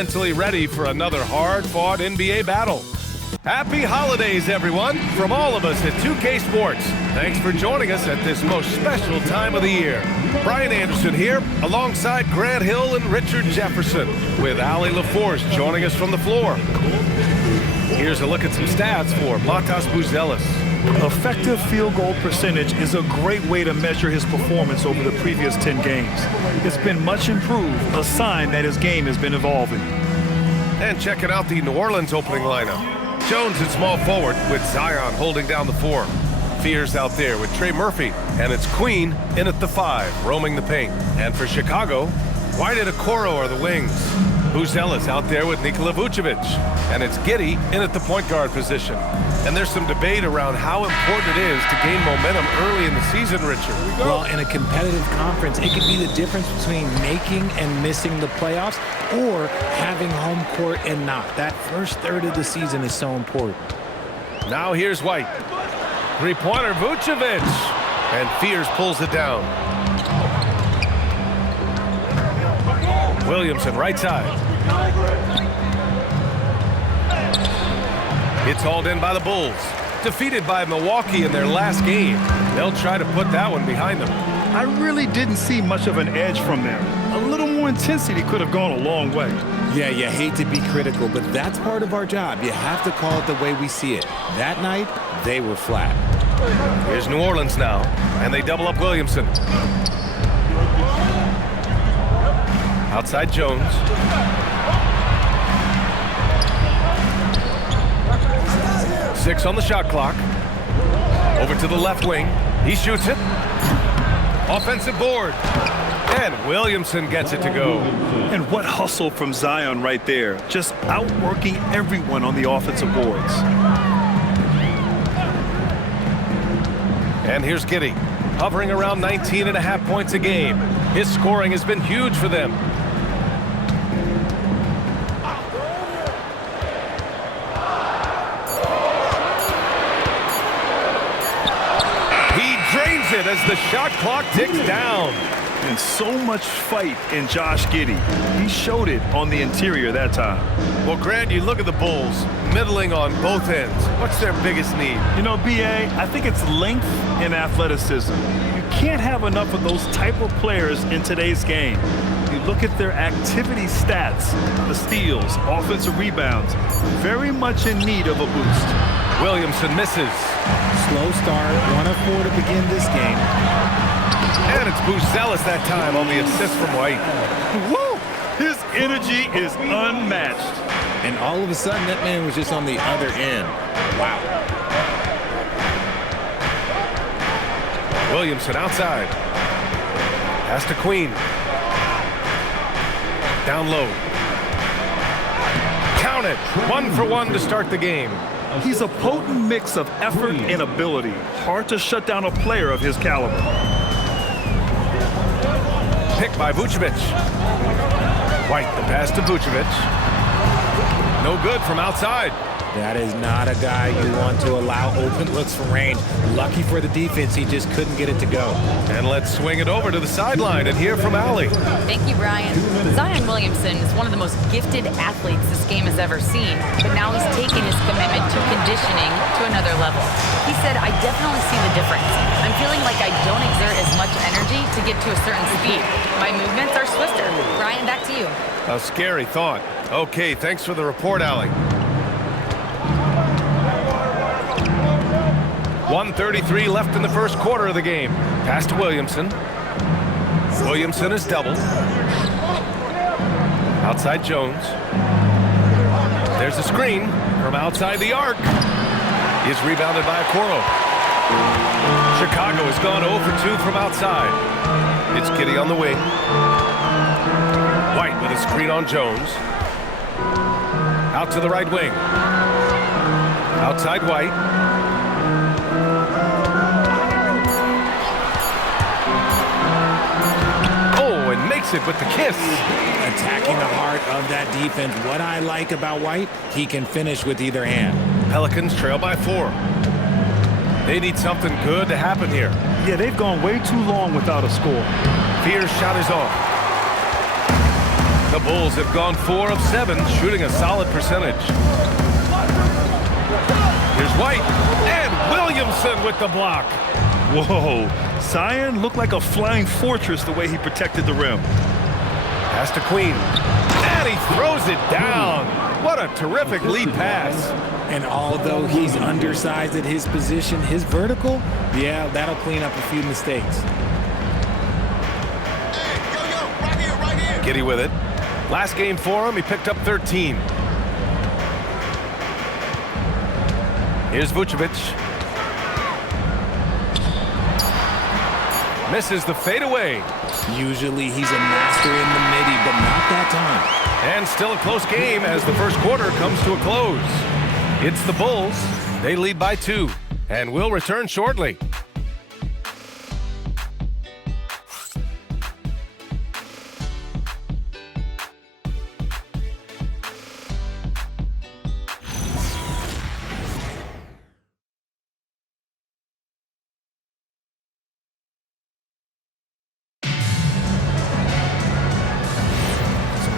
mentally ready for another hard-fought NBA battle. Happy holidays, everyone, from all of us at 2K Sports. Thanks for joining us at this most special time of the year. Brian Anderson here, alongside Grant Hill and Richard Jefferson, with Allie LaForce joining us from the floor. Here's a look at some stats for Matas Buzelis. Effective field goal percentage is a great way to measure his performance over the previous 10 games. It's been much improved, a sign that his game has been evolving. And checking out the New Orleans opening lineup. Jones at small forward with Zion holding down the 4. Fears out there with Trey Murphy, and it's Queen in at the 5, roaming the paint. And for Chicago, White and Okoro are the wings. Buzelis out there with Nikola Vucevic, and it's Giddey in at the point guard position. And there's some debate around how important it is to gain momentum early in the season, Richard. Well, in a competitive conference, it could be the difference between making and missing the playoffs or having home court and not. That first third of the season is so important. Now here's White. Three-pointer, Vucevic. And Fears pulls it down. Williamson, right side. It's hauled in by the Bulls. Defeated by Milwaukee in their last game. They'll try to put that one behind them. I really didn't see much of an edge from them. A little more intensity could have gone a long way. Yeah, you hate to be critical, but that's part of our job. You have to call it the way we see it. That night, they were flat. Here's New Orleans now, and they double up Williamson. Outside Jones. Six on the shot clock. Over to the left wing. He shoots it. Offensive board. And Williamson gets it to go. And what hustle from Zion right there. Just outworking everyone on the offensive boards. And here's Giddey, hovering around 19.5 points a game. His scoring has been huge for them. It as the shot clock ticks down. And so much fight in Josh Giddey. He showed it on the interior that time. Well, Grant, you look at the Bulls, middling on both ends. What's their biggest need? You know, B.A., I think it's length and athleticism. You can't have enough of those type of players in today's game. You look at their activity stats, the steals, offensive rebounds, very much in need of a boost. Williamson misses. Slow start, 1 of 4 to begin this game. And it's Buzelis that time on the assist from White. Woo! His energy is unmatched. And all of a sudden, that man was just on the other end. Wow. Williamson outside. Pass to Queen. Down low. Count it. 1 for 1 to start the game. He's a potent mix of effort and ability. Hard to shut down a player of his caliber. Pick by Vucevic. White, the pass to Vucevic. No good from outside. That is not a guy you want to allow open looks from range. Lucky for the defense, he just couldn't get it to go. And let's swing it over to the sideline and hear from Allie. Thank you, Brian. Zion Williamson is one of the most gifted athletes this game has ever seen, but now he's taken his commitment to conditioning to another level. He said, I definitely see the difference. I'm feeling like I don't exert as much energy to get to a certain speed. My movements are swifter. Brian, back to you. A scary thought. Okay, thanks for the report, Allie. 1:33 left in the first quarter of the game. Pass to Williamson. Williamson is doubled. Outside Jones. There's a screen from outside the arc. Is rebounded by Okoro. Chicago has gone 0 for 2 from outside. It's Giddey on the wing. White with a screen on Jones. Out to the right wing. Outside White. Makes it with the kiss. Attacking the heart of that defense. What I like about White, he can finish with either hand. Pelicans trail by 4. They need something good to happen here. Yeah, they've gone way too long without a score. Fears shot is off. The Bulls have gone 4 of 7, shooting a solid percentage. Here's White, and Williamson with the block. Whoa, Zion looked like a flying fortress the way he protected the rim. Pass to Queen, and he throws it down. What a terrific lead pass. And although he's undersized at his position, his vertical, yeah, that'll clean up a few mistakes. Giddy with it. Last game for him, he picked up 13. Here's Vucevic. Misses the fadeaway. Usually he's a master in the midi, but not that time. And still a close game as the first quarter comes to a close. It's the Bulls. They lead by 2 and will return shortly.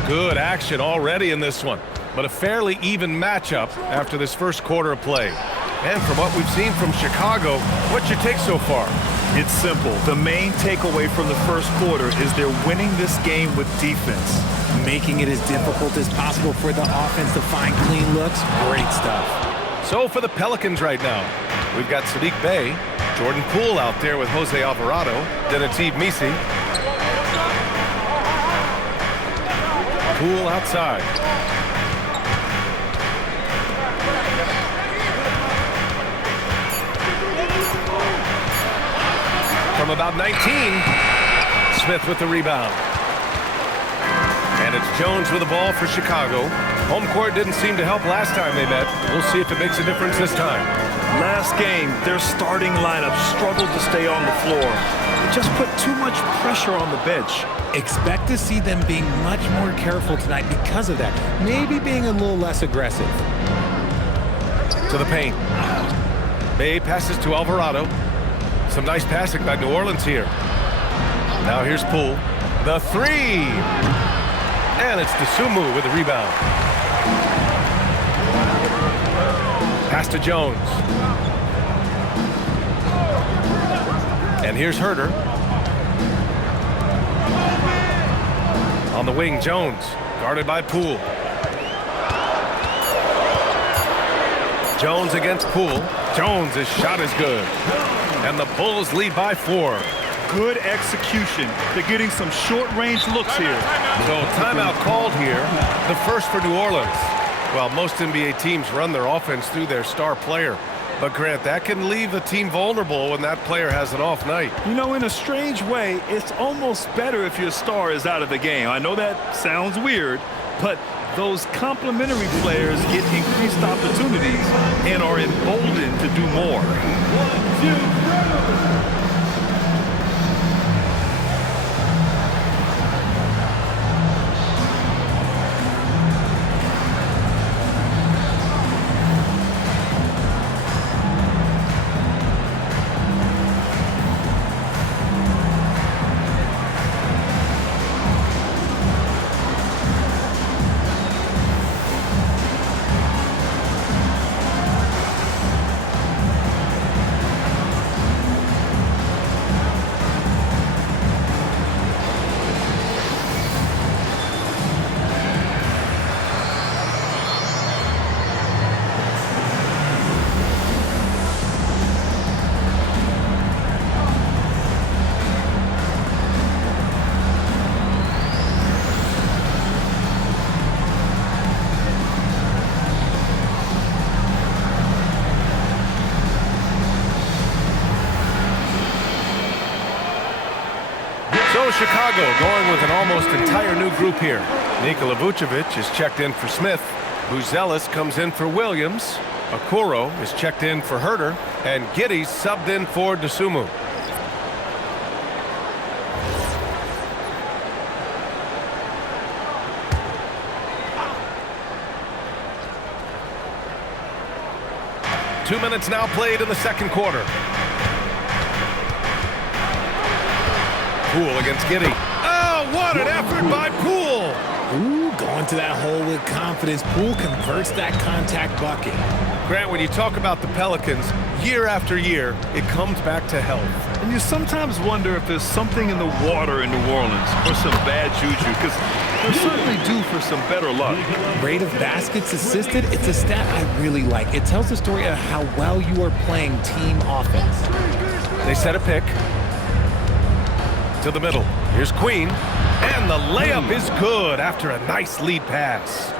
Good action already in this one, but a fairly even matchup after this first quarter of play. And from what we've seen from Chicago, what's your take so far? It's simple. The main takeaway from the first quarter is they're winning this game with defense. Making it as difficult as possible for the offense to find clean looks. Great stuff. So for the Pelicans right now, we've got Sadiq Bey, Jordan Poole out there with Jose Alvarado, Denatib Misi. Poole outside. From about 19, Smith with the rebound. And it's Jones with the ball for Chicago. Home court didn't seem to help last time they met. We'll see if it makes a difference this time. Last game, their starting lineup struggled to stay on the floor. They just put too much pressure on the bench. Expect to see them being much more careful tonight because of that. Maybe being a little less aggressive. To the paint. Bey passes to Alvarado. Some nice passing by New Orleans here. Now here's Poole. The 3. And it's Dosunmu with the rebound. Pass to Jones. And here's Huerter. On the wing, Jones, guarded by Poole. Jones against Poole. Jones' shot is good. And the Bulls lead by 4. Good execution. They're getting some short-range looks here. So timeout called here, the first for New Orleans. Well, most NBA teams run their offense through their star player. But Grant, that can leave the team vulnerable when that player has an off night. You know, in a strange way, it's almost better if your star is out of the game. I know that sounds weird, but those complementary players get increased opportunities and are emboldened to do more. 1, 2, 3. So Chicago going with an almost entire new group here. Nikola Vucevic is checked in for Smith. Buzelis comes in for Williams. Okoro is checked in for Huerter. And Giddey's subbed in for Dosunmu. Two minutes now played in the second quarter. Poole against Giddey. Oh, what an effort by Poole! onto that hole with confidence. Poole converts that contact bucket. Grant, when you talk about the Pelicans, year after year, it comes back to health. And you sometimes wonder if there's something in the water in New Orleans or some bad juju, because they're certainly due for some better luck. Rate of baskets assisted, it's a stat I really like. It tells the story of how well you are playing team offense. They set a pick to the middle. Here's Queen, and the layup is good after a nice lead pass.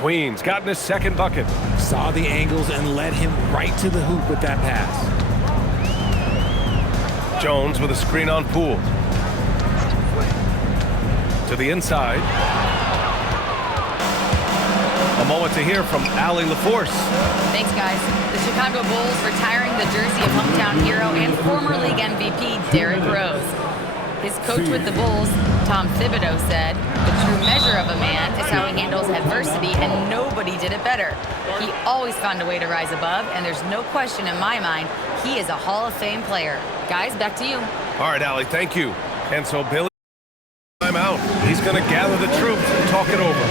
Queen's gotten his second bucket. Saw the angles and led him right to the hoop with that pass. Jones with a screen on Poole. To the inside. A moment to hear from Allie LaForce. Thanks, guys. The Chicago Bulls retiring the jersey of hometown hero and former league MVP Derrick Rose. His coach with the Bulls, Tom Thibodeau, said, "The true measure of a man is how he handles adversity, and nobody did it better. He always found a way to rise above, and there's no question in my mind he is a Hall of Fame player." Guys, back to you. All right, Allie, thank you. And so Billy, time out. He's going to gather the troops and talk it over.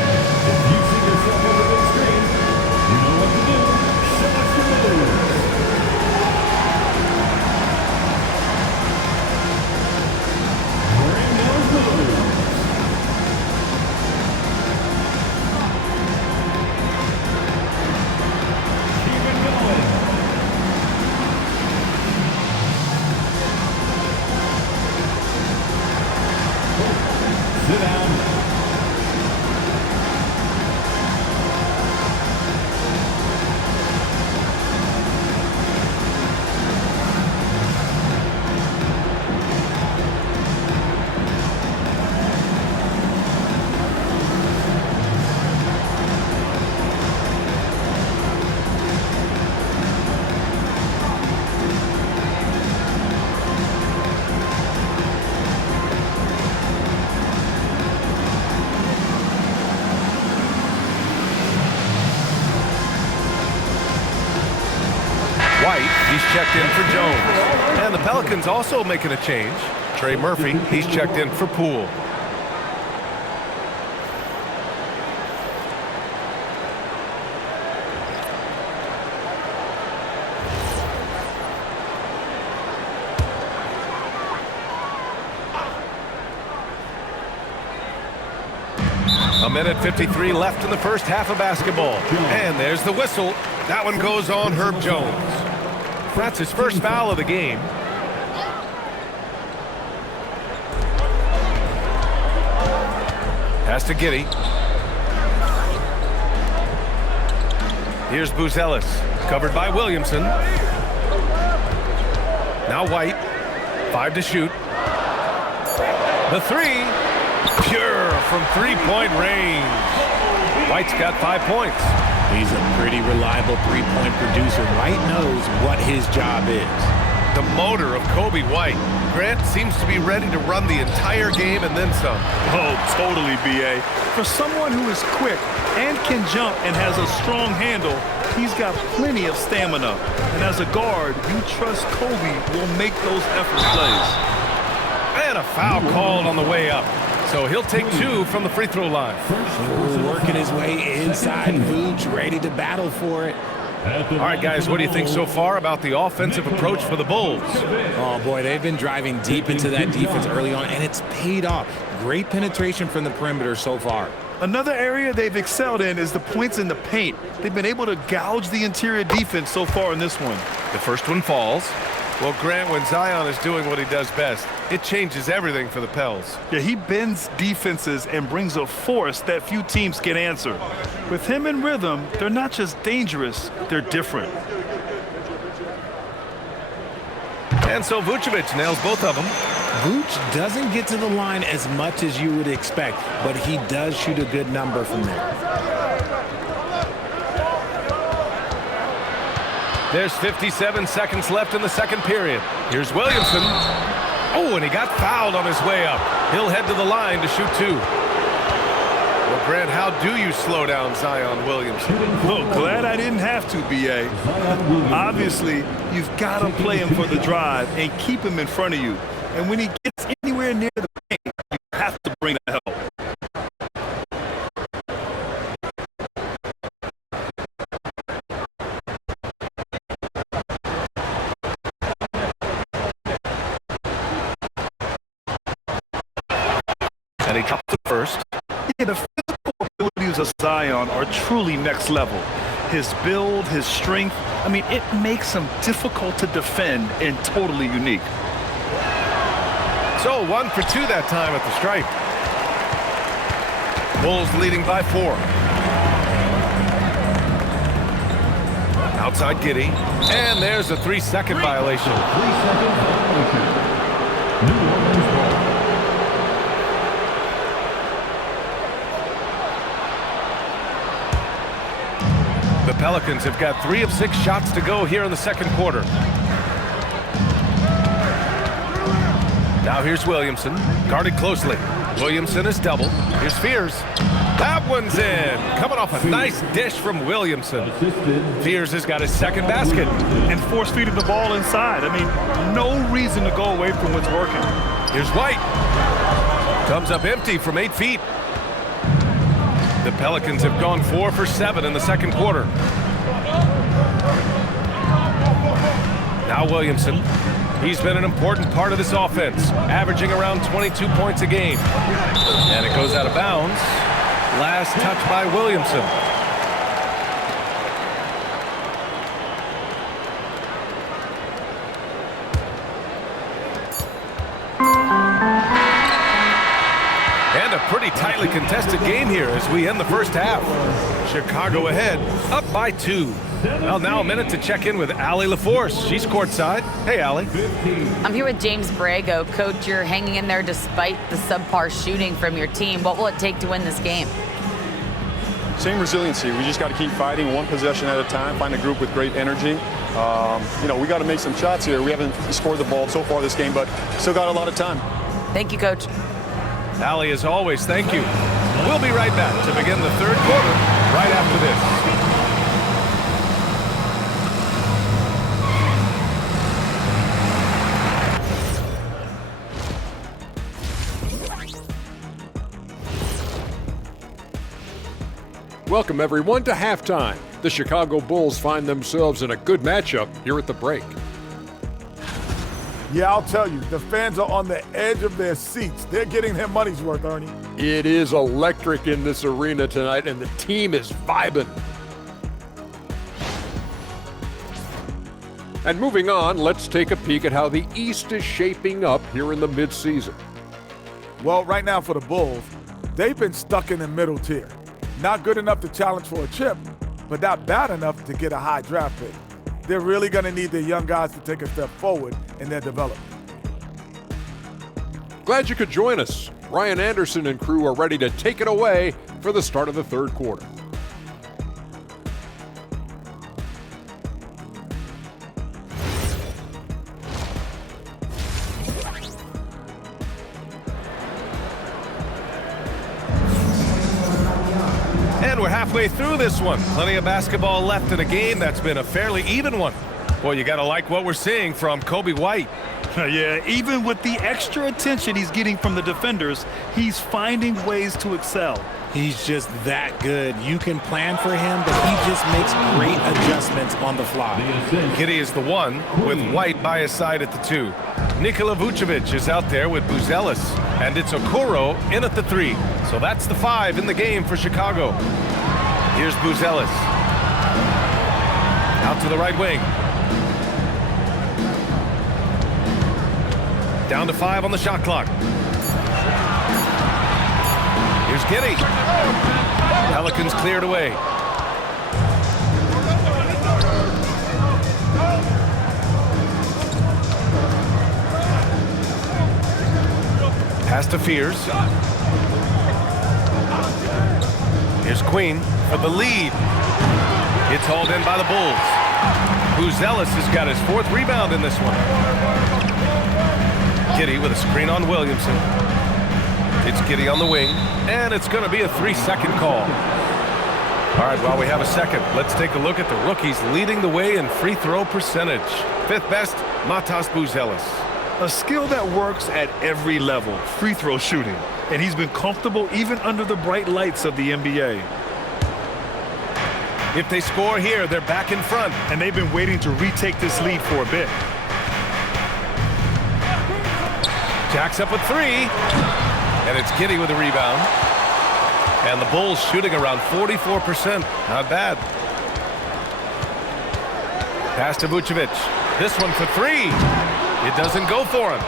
White, he's checked in for Jones. And the Pelicans also making a change. Trey Murphy, he's checked in for Poole. A minute 53 left in the first half of basketball. And there's the whistle. That one goes on Herb Jones. That's his first foul of the game. Pass to Giddey. Here's Buzelis, covered by Williamson. Now White, 5 to shoot. The three, pure from three-point range. White's got 5 points. He's a pretty reliable three-point producer. White knows what his job is. The motor of Coby White. Grant seems to be ready to run the entire game and then some. Oh, totally, B.A. For someone who is quick and can jump and has a strong handle, he's got plenty of stamina. And as a guard, you trust Coby will make those effort plays. And a foul called on the way up. So he'll take 2 from the free throw line. Working his way inside. Vooch ready to battle for it. All right, guys, what do you think so far about the offensive approach for the Bulls? Oh, boy, they've been driving deep into that defense early on, and it's paid off. Great penetration from the perimeter so far. Another area they've excelled in is the points in the paint. They've been able to gouge the interior defense so far in this one. The first one falls. Well, Grant, when Zion is doing what he does best, it changes everything for the Pels. Yeah, he bends defenses and brings a force that few teams can answer. With him in rhythm, they're not just dangerous, they're different. And so Vucevic nails both of them. Vooch doesn't get to the line as much as you would expect, but he does shoot a good number from there. There's 57 seconds left in the second period. Here's Williamson. Oh, and he got fouled on his way up. He'll head to the line to shoot 2. Well, Grant, how do you slow down Zion Williamson? Oh, glad I didn't have to, B.A. Obviously, you've got to play him for the drive and keep him in front of you. And when he gets anywhere near the paint, you have to bring the help. And he dropped the first. Yeah, the physical abilities of Zion are truly next level. His build, his strength, I mean, it makes him difficult to defend and totally unique. So 1 for 2 that time at the stripe. Bulls leading by 4. Outside Giddey. And there's a 3-second violation. 3-second violation. New Orleans ball. The Pelicans have got 3 of 6 shots to go here in the second quarter. Now here's Williamson, guarded closely. Williamson is doubled. Here's Fears. That one's in. Coming off a nice dish from Williamson. Fears has got his second basket. And force feeding the ball inside. I mean, no reason to go away from what's working. Here's White. Comes up empty from 8 feet. The Pelicans have gone 4 for 7 in the second quarter. Now Williamson. He's been an important part of this offense, averaging around 22 points a game. And it goes out of bounds. Last touch by Williamson. And a pretty tightly contested game here as we end the first half. Chicago ahead, up by 2. Well, now a minute to check in with Allie LaForce. She's courtside. Hey, Allie. I'm here with James Borrego. Coach, you're hanging in there despite the subpar shooting from your team. What will it take to win this game? Same resiliency. We just got to keep fighting one possession at a time, find a group with great energy. We got to make some shots here. We haven't scored the ball so far this game, but still got a lot of time. Thank you, Coach. Allie, as always, thank you. We'll be right back to begin the third quarter right after this. Welcome, everyone, to halftime. The Chicago Bulls find themselves in a good matchup here at the break. Yeah, I'll tell you, the fans are on the edge of their seats. They're getting their money's worth, Ernie. It is electric in this arena tonight, and the team is vibing. And moving on, let's take a peek at how the East is shaping up here in the midseason. Well, right now for the Bulls, they've been stuck in the middle tier. Not good enough to challenge for a chip, but not bad enough to get a high draft pick. They're really going to need their young guys to take a step forward in their development. Glad you could join us. Ryan Anderson and crew are ready to take it away for the start of the third quarter. And we're halfway through this one. Plenty of basketball left in a game that's been a fairly even one. Boy, you got to like what we're seeing from Coby White. Yeah, even with the extra attention he's getting from the defenders, he's finding ways to excel. He's just that good. You can plan for him, but he just makes great adjustments on the fly. Giddey is the 1 with White by his side at the 2. Nikola Vucevic is out there with Buzelis, and it's Okoro in at the 3. So that's the 5 in the game for Chicago. Here's Buzelis. Out to the right wing. Down to 5 on the shot clock. Here's Giddey. Pelicans cleared away. Pass to Fears. Here's Queen for the lead. It's hauled in by the Bulls. Buzelis has got his 4th rebound in this one. Giddey with a screen on Williamson. It's Giddey on the wing, and it's going to be a 3-second call. All right, while we have a second, let's take a look at the rookies leading the way in free throw percentage. 5th best, Matas Buzelis. A skill that works at every level, free throw shooting. And he's been comfortable even under the bright lights of the NBA. If they score here, they're back in front. And they've been waiting to retake this lead for a bit. Jacks up a 3. And it's Giddey with a rebound. And the Bulls shooting around 44%. Not bad. Pass to Vucevic. This one for three. It doesn't go for him.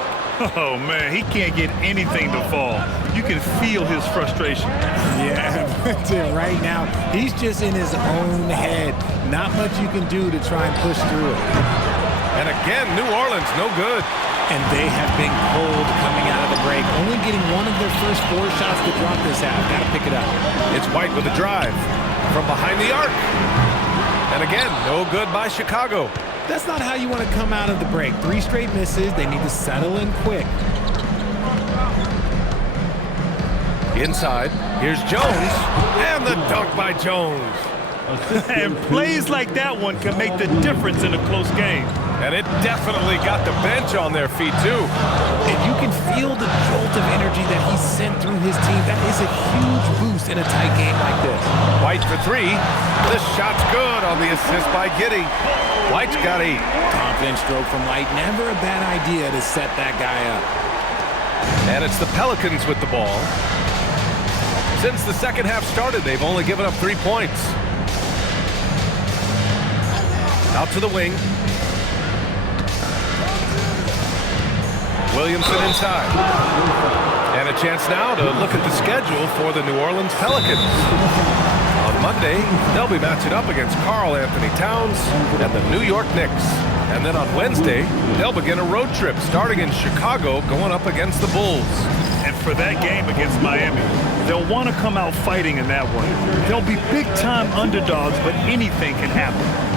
Oh, man, he can't get anything to fall. You can feel his frustration. Yeah, right now, he's just in his own head. Not much you can do to try and push through it. And again, New Orleans, no good. And they have been cold coming out of the break. Only getting one of their first 4 shots to drop this half. Got to pick it up. It's White with a drive from behind the arc. And again, no good by Chicago. That's not how you want to come out of the break. 3 straight misses. They need to settle in quick. Inside, here's Jones. And the dunk by Jones. And plays like that one can make the difference in a close game. And it definitely got the bench on their feet, too. And you can feel the jolt of energy that he sent through his team. That is a huge boost in a tight game like this. White for 3. This shot's good on the assist by Giddey. White's got 8. Confident stroke from White. Never a bad idea to set that guy up. And it's the Pelicans with the ball. Since the second half started, they've only given up 3 points. Out to the wing. Williamson inside. And a chance now to look at the schedule for the New Orleans Pelicans. On Monday, they'll be matching up against Karl Anthony Towns and the New York Knicks. And then on Wednesday, they'll begin a road trip starting in Chicago going up against the Bulls. And for that game against Miami, they'll want to come out fighting in that one. They'll be big-time underdogs, but anything can happen.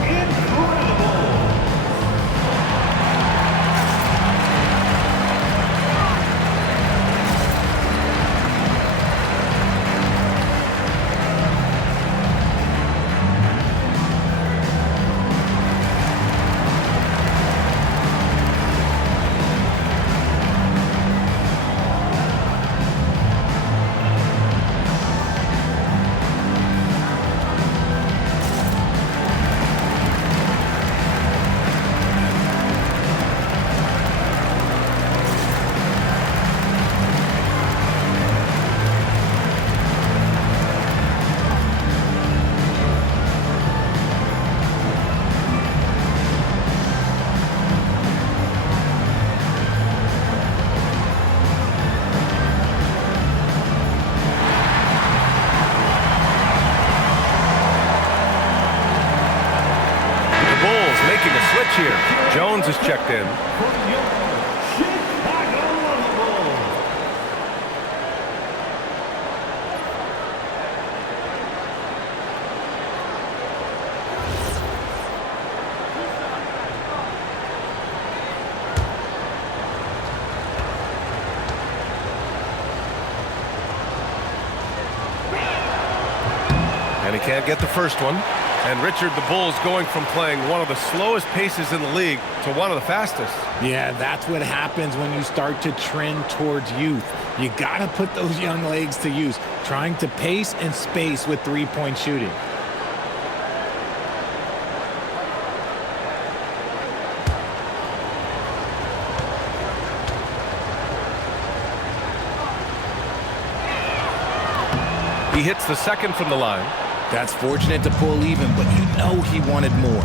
Here, Jones is checked in. And he can't get the first one. And Richard, the Bulls going from playing one of the slowest paces in the league to one of the fastest. Yeah, that's what happens when you start to trend towards youth. You got to put those young legs to use, trying to pace and space with three-point shooting. He hits the second from the line. That's fortunate to pull even, but you know he wanted more.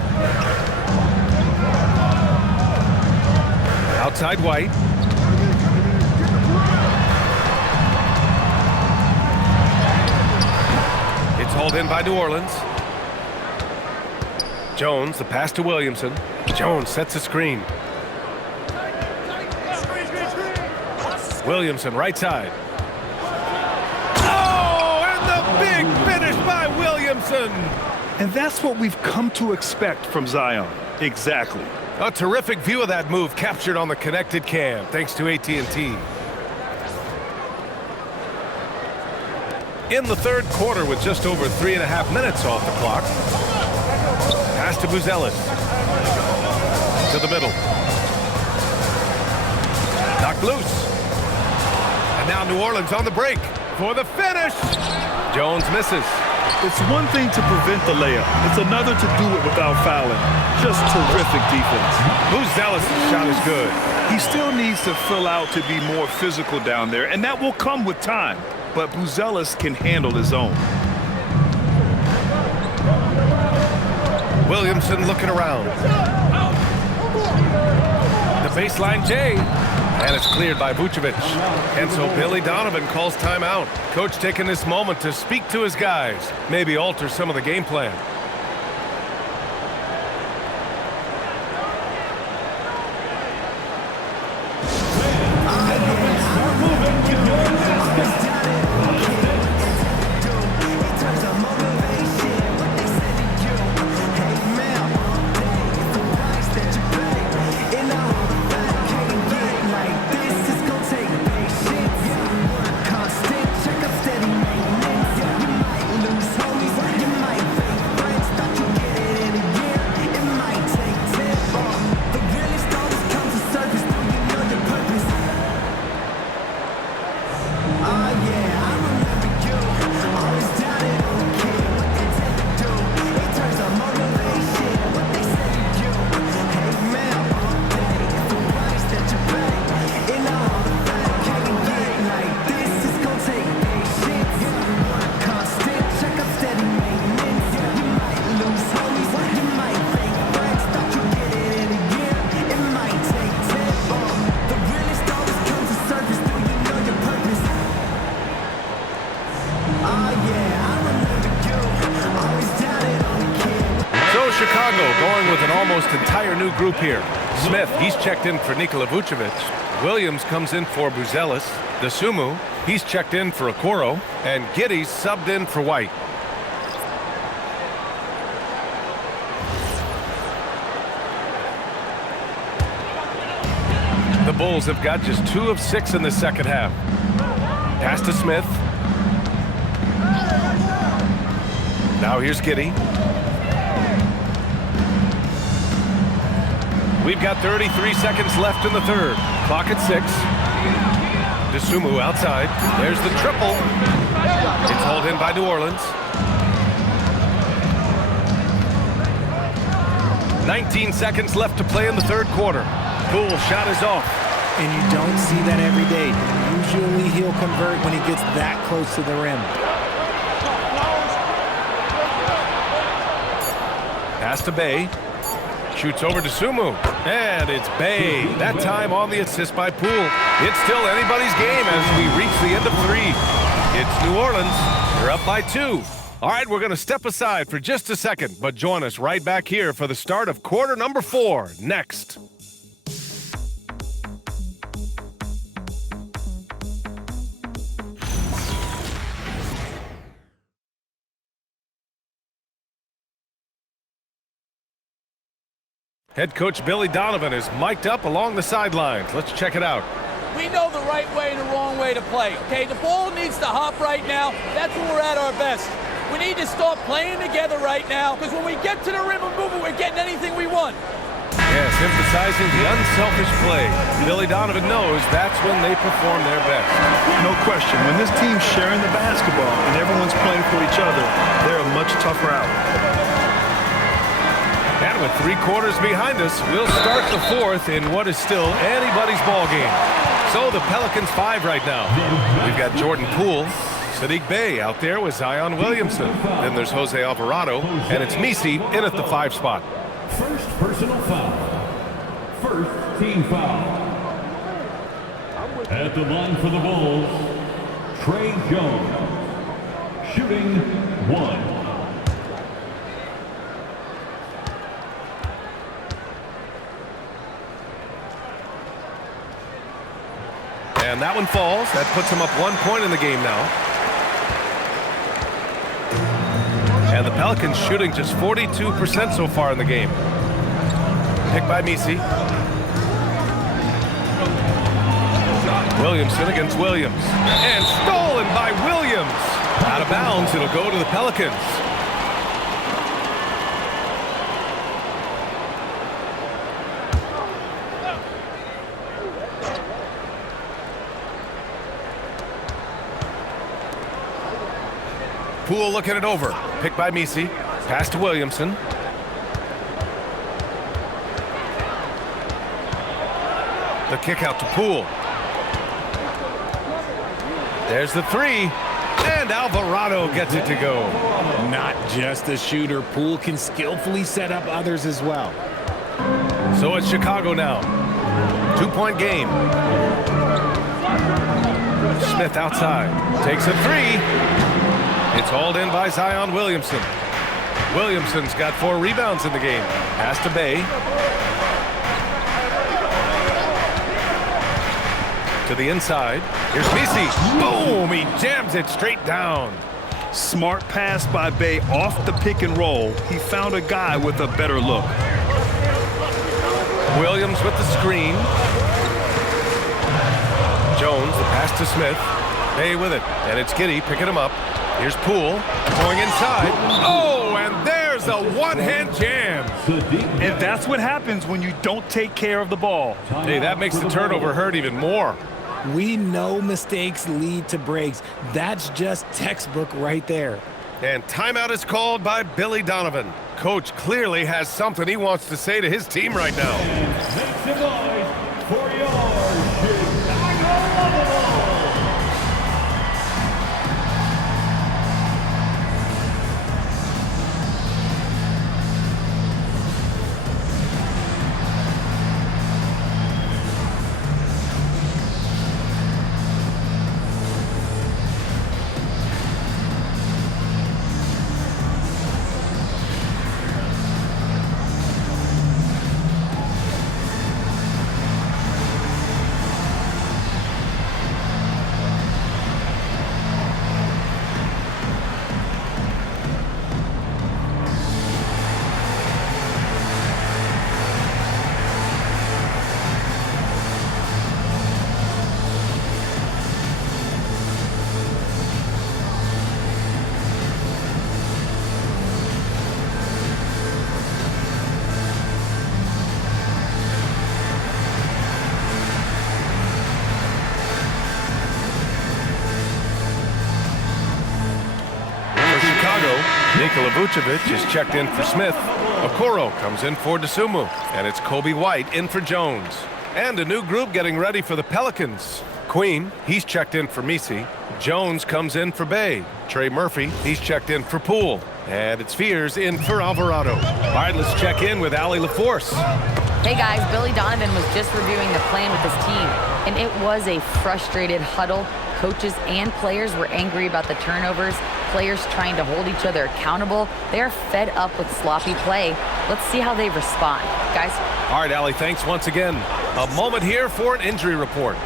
Outside White. It's hauled in by New Orleans. Jones, the pass to Williamson. Jones sets a screen. Williamson, right side. Big finish by Williamson. And that's what we've come to expect from Zion. Exactly. A terrific view of that move captured on the connected cam, thanks to AT&T. In the third quarter with just over 3.5 minutes off the clock. Pass to Buzelis. To the middle. Knocked loose. And now New Orleans on the break for the finish. Jones misses. It's one thing to prevent the layup. It's another to do it without fouling. Just terrific defense. Buzelis' shot is good. He still needs to fill out to be more physical down there, and that will come with time. But Buzelis can handle his own. Williamson looking around. The baseline J. And it's cleared by Vucevic. And so Billy Donovan calls timeout. Coach taking this moment to speak to his guys. Maybe alter some of the game plan. Entire new group here. Smith, he's checked in for Nikola Vucevic. Williams comes in for Buzelis. Dosunmu, he's checked in for Okoro. And Giddey's subbed in for White. The Bulls have got just 2 of 6 in the second half. Pass to Smith. Now here's Giddey. We've got 33 seconds left in the third. Clock at 6. Dosunmu outside. There's the triple. It's hauled in by New Orleans. 19 seconds left to play in the third quarter. Poole shot is off. And you don't see that every day. Usually he'll convert when he gets that close to the rim. Pass to Bey. Shoots over to Sumu. And it's Bey. That time on the assist by Poole. It's still anybody's game as we reach the end of 3. It's New Orleans. They're up by 2. All right, we're going to step aside for just a second, but join us right back here for the start of quarter number 4 next. Head coach Billy Donovan is mic'd up along the sidelines. Let's check it out. We know the right way and the wrong way to play, okay? The ball needs to hop right now. That's when we're at our best. We need to start playing together right now, because when we get to the rim and move it, we're getting anything we want. Yes, emphasizing the unselfish play. Billy Donovan knows that's when they perform their best. No question. When this team's sharing the basketball and everyone's playing for each other, they're a much tougher out. And with 3 quarters behind us, we'll start the 4th in what is still anybody's ball game. So the Pelicans 5 right now. We've got Jordan Poole, Saddiq Bey out there with Zion Williamson. Then there's Jose Alvarado, and it's Misi in at the 5 spot. First personal foul. First team foul. At the line for the Bulls, Trey Jones. Shooting 1. And that one falls. That puts him up 1 point in the game now. And the Pelicans shooting just 42% so far in the game. Picked by Misi. Williamson against Williams. And stolen by Williams. Out of bounds, it'll go to the Pelicans. Poole looking it over. Picked by Misi. Pass to Williamson. The kick out to Poole. There's the three. And Alvarado gets it to go. Not just a shooter. Poole can skillfully set up others as well. So it's Chicago now. 2-point game. Smith outside. Takes a three. It's hauled in by Zion Williamson. Williamson's got 4 rebounds in the game. Pass to Bay. To the inside. Here's Misi. Boom! He jams it straight down. Smart pass by Bay off the pick and roll. He found a guy with a better look. Williams with the screen. Jones, the pass to Smith. Bay with it. And it's Giddey picking him up. Here's Poole going inside. Oh, and there's a one-hand jam. And that's what happens when you don't take care of the ball. Hey, that makes the turnover hurt even more. We know mistakes lead to breaks. That's just textbook right there. And timeout is called by Billy Donovan. Coach clearly has something he wants to say to his team right now. Make some noise for your Chicago Bulls. Nikola Vucevic is checked in for Smith. Okoro comes in for Dosunmu. And it's Coby White in for Jones. And a new group getting ready for the Pelicans. Queen, he's checked in for Misi. Jones comes in for Bay. Trey Murphy, he's checked in for Poole. And it's Fears in for Alvarado. All right, let's check in with Allie LaForce. Hey guys, Billy Donovan was just reviewing the plan with his team, and it was a frustrated huddle. Coaches and players were angry about the turnovers, players trying to hold each other accountable. They are fed up with sloppy play. Let's see how they respond. Guys? All right, Allie, thanks once again. A moment here for an injury report.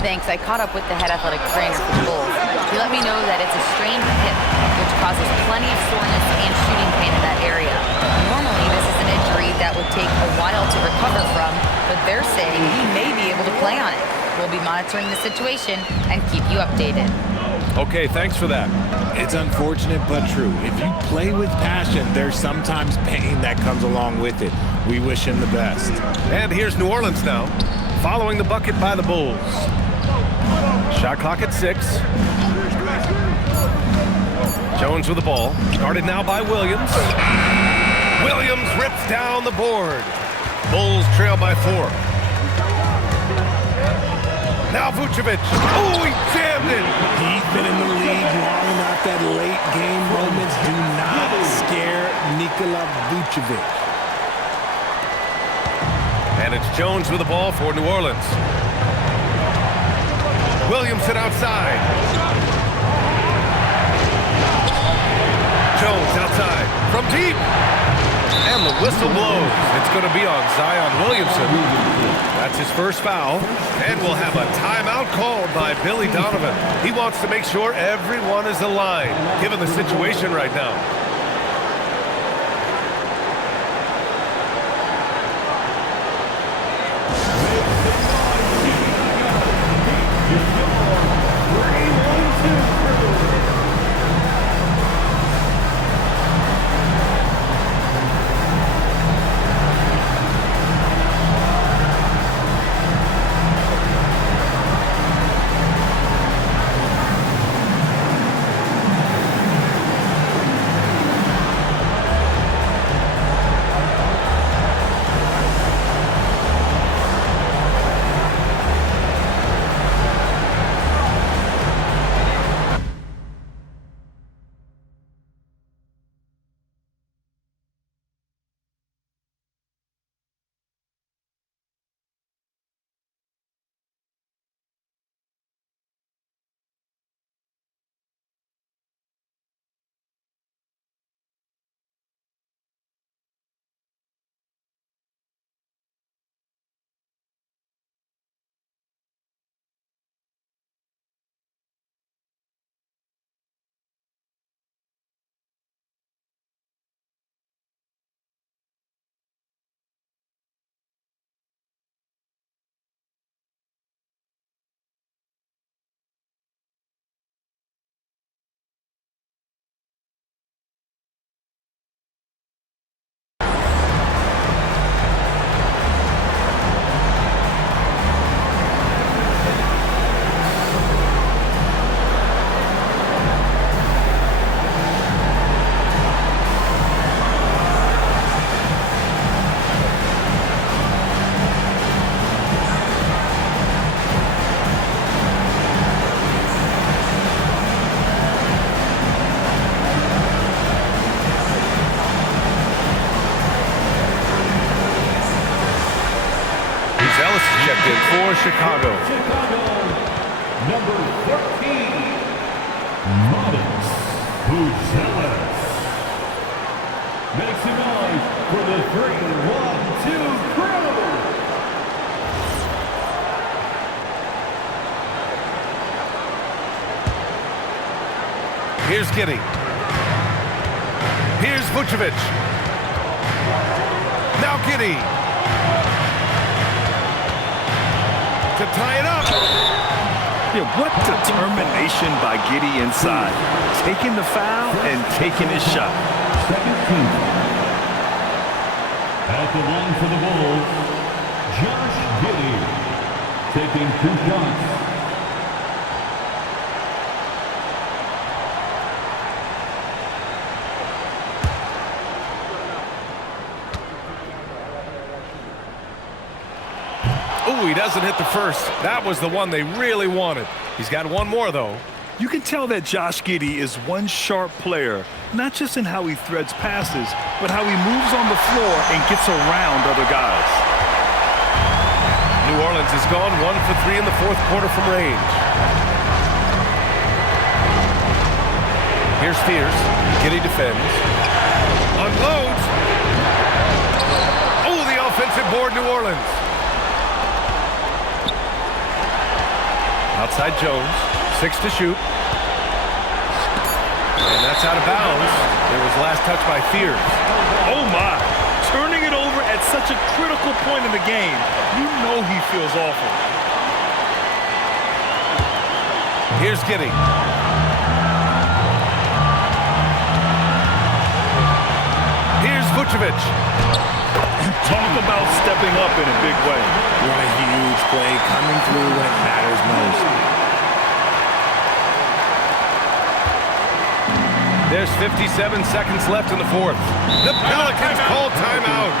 Thanks. I caught up with the head athletic trainer for the Bulls. He let me know that it's a strained hip, which causes plenty of soreness and shooting pain in that area. Normally, this is an injury that would take a while to recover from, but they're saying he may be able to play on it. We'll be monitoring the situation and keep you updated. Okay, thanks for that. It's unfortunate but true. If you play with passion, there's sometimes pain that comes along with it. We wish him the best. And here's New Orleans now, following the bucket by the Bulls. Shot clock at 6. Jones with the ball. Guarded now by Williams. Williams rips down the board. Bulls trail by 4. Now Vucevic. Oh, he jammed it. He's been in the league long enough that late game moments do not scare Nikola Vucevic. And it's Jones with the ball for New Orleans. Williamson outside. Jones outside from deep. And the whistle blows. It's going to be on Zion Williamson. That's his first foul. And we'll have a timeout called by Billy Donovan. He wants to make sure everyone is aligned, given the situation right now. checked in for Chicago. Number 13, Modest Buzelis. Makes him noise for the 3-1-2 crew. Here's Giddey. Here's Vucevic. Now Giddey. To tie it up. Yeah, what determination by Giddey inside. Taking the foul and taking his shot. Second team. At the line for the Bulls, Josh Giddey taking 2 shots. Ooh, he doesn't hit the first. That was the one they really wanted. He's got one more, though. You can tell that Josh Giddey is one sharp player, not just in how he threads passes, but how he moves on the floor and gets around other guys. New Orleans has gone 1 for 3 in the fourth quarter from range. Here's Spears. Giddey defends. Unloads. Oh, the offensive board, New Orleans. Outside Jones, 6 to shoot. And that's out of bounds. It was last touch by Fears. Oh my, turning it over at such a critical point in the game. You know he feels awful. Here's Giddey. Here's Vucevic. Talk about stepping up in a big way. What a huge play coming through when it matters most. There's 57 seconds left in the fourth. The Pelicans call timeout.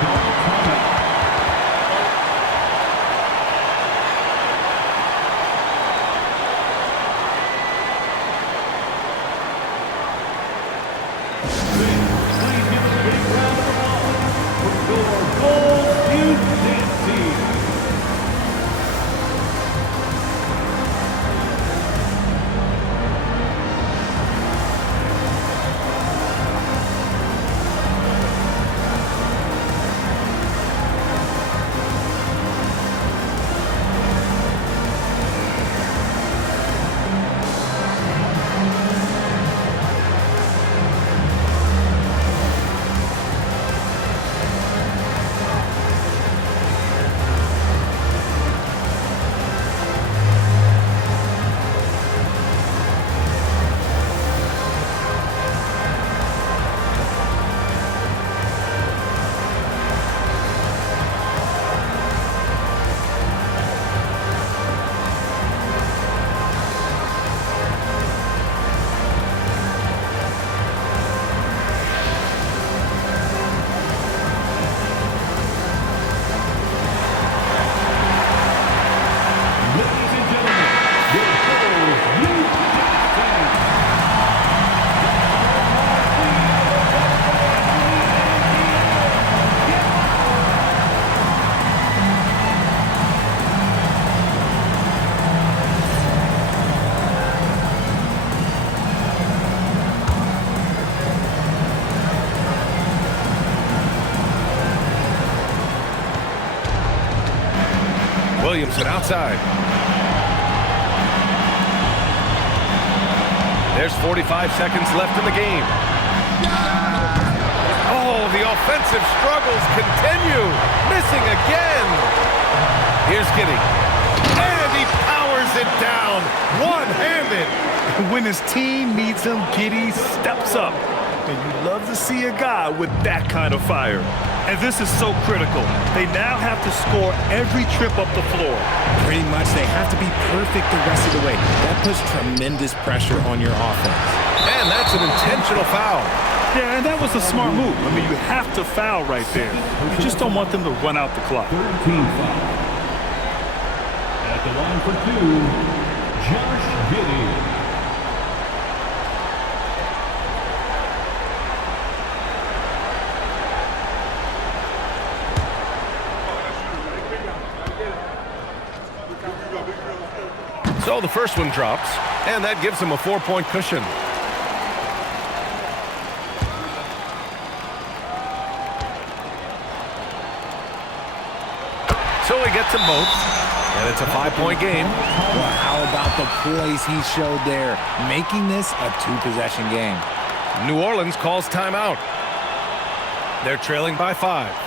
Williamson outside. There's 45 seconds left in the game. Oh, the offensive struggles continue. Missing again. Here's Giddey. And he powers it down. One-handed. When his team needs him, Giddey steps up. And you love to see a guy with that kind of fire. And this is so critical. They now have to score every trip up the floor. Pretty much, they have to be perfect the rest of the way. That puts tremendous pressure on your offense. And that's an intentional foul. Yeah, and that was a smart move. I mean, you have to foul right there. You just don't want them to run out the clock. 13 foul. At the line for 2, Josh Giddey. So the first one drops, and that gives him a 4-point cushion. So he gets them both, and it's a 5-point game. Well, how about the poise he showed there, making this a 2-possession game? New Orleans calls timeout. They're trailing by 5.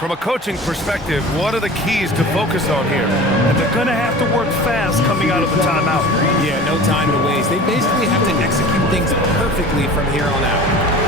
From a coaching perspective, what are the keys to focus on here? And they're going to have to work fast coming out of the timeout. Yeah, no time to waste. They basically have to execute things perfectly from here on out.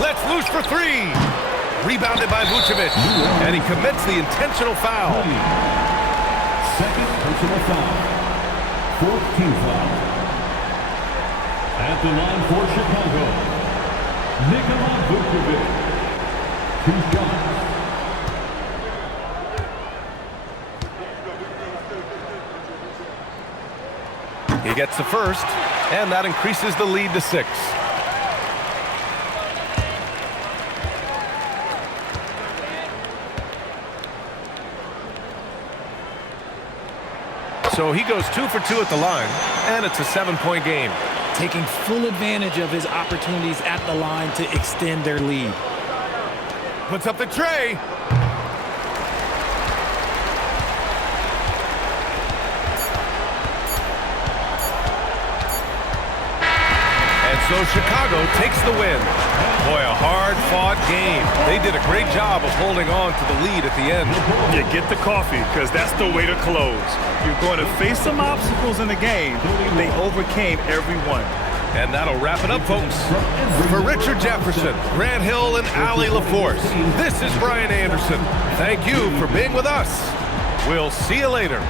Let's loose for 3. Rebounded by Vucevic, and he commits the intentional foul. Second personal foul. 4th team foul. At the line for Chicago, Nikola Vucevic. 2 shots. He gets the first, and that increases the lead to 6. So he goes 2 for 2 at the line, and it's a 7-point game. Taking full advantage of his opportunities at the line to extend their lead. Puts up the tray. And so Chicago takes the win. Boy, a hard-fought game. They did a great job of holding on to the lead at the end. Yeah, get the coffee, because that's the way to close. You're going to face some obstacles in the game. They overcame every one. And that'll wrap it up, folks. For Richard Jefferson, Grant Hill, and Allie LaForce, this is Brian Anderson. Thank you for being with us. We'll see you later.